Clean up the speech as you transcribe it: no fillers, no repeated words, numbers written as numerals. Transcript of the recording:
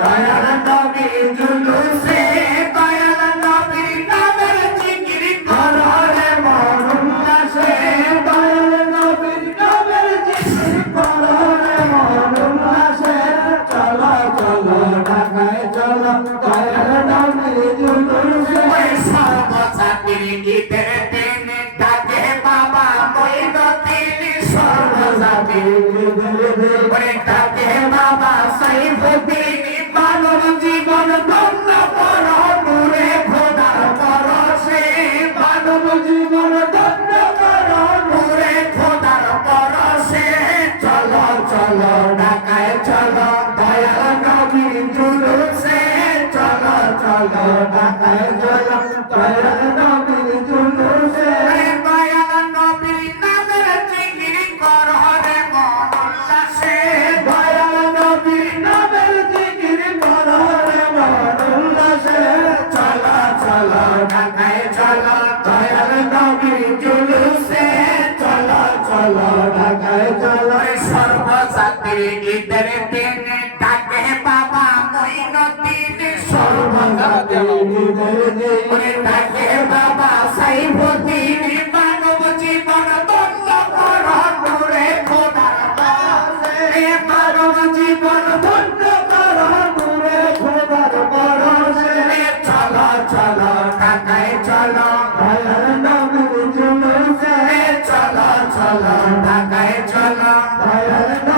দয়াল নবীর জুলুসে দয়াল নবীর নামের জিকির করো রে মন উল্লাসে দয়াল নবীর নামের জিকির করো রে মন উল্লাসে চলো চলো ঢাকায় চলো দয়াল নবীর জুলুসে সর্বজাতির ঈদের দিন ডাকে বাবা মঈনুদ্দিন সর্বজাতির ঈদের দিন ডাকে বাবা সাইফুদ্দিন মানব জীবন ধন্য করো নূরে খোদার পরশে মানব জীবন ধন্য করো নূরে খোদার পরশে চলো চলো ঢাকায় চলো দয়াল নবীর জুলুসে চলো চলো ঢাকায় চলো দয়াল নবীর জুলুসে দয়াল নবীর নামের জিকির করো রে মন উল্লাসে দয়াল নবীর নামের জিকির করো রে মন উল্লাসে চলো চলো ঢাকায় চলো দয়াল নবীর জুলুসে চলো চলো ঢাকায় চলো সর্বজাতির ঈদের দিন ডাকে বাবা মঈনুদ্দিন সর্বজাতির ঈদের দিন ডাকে বাবা সাইফুদ্দিন মানব জীবন ধন্য করো নূরে খোদার পরশে মানব জীবন ধন্য করো নূরে খোদার পরশে চলো চলো ঢাকায় চলো দয়াল নবীর জুলুসে চলো চলো ঢাকায় চলো দয়াল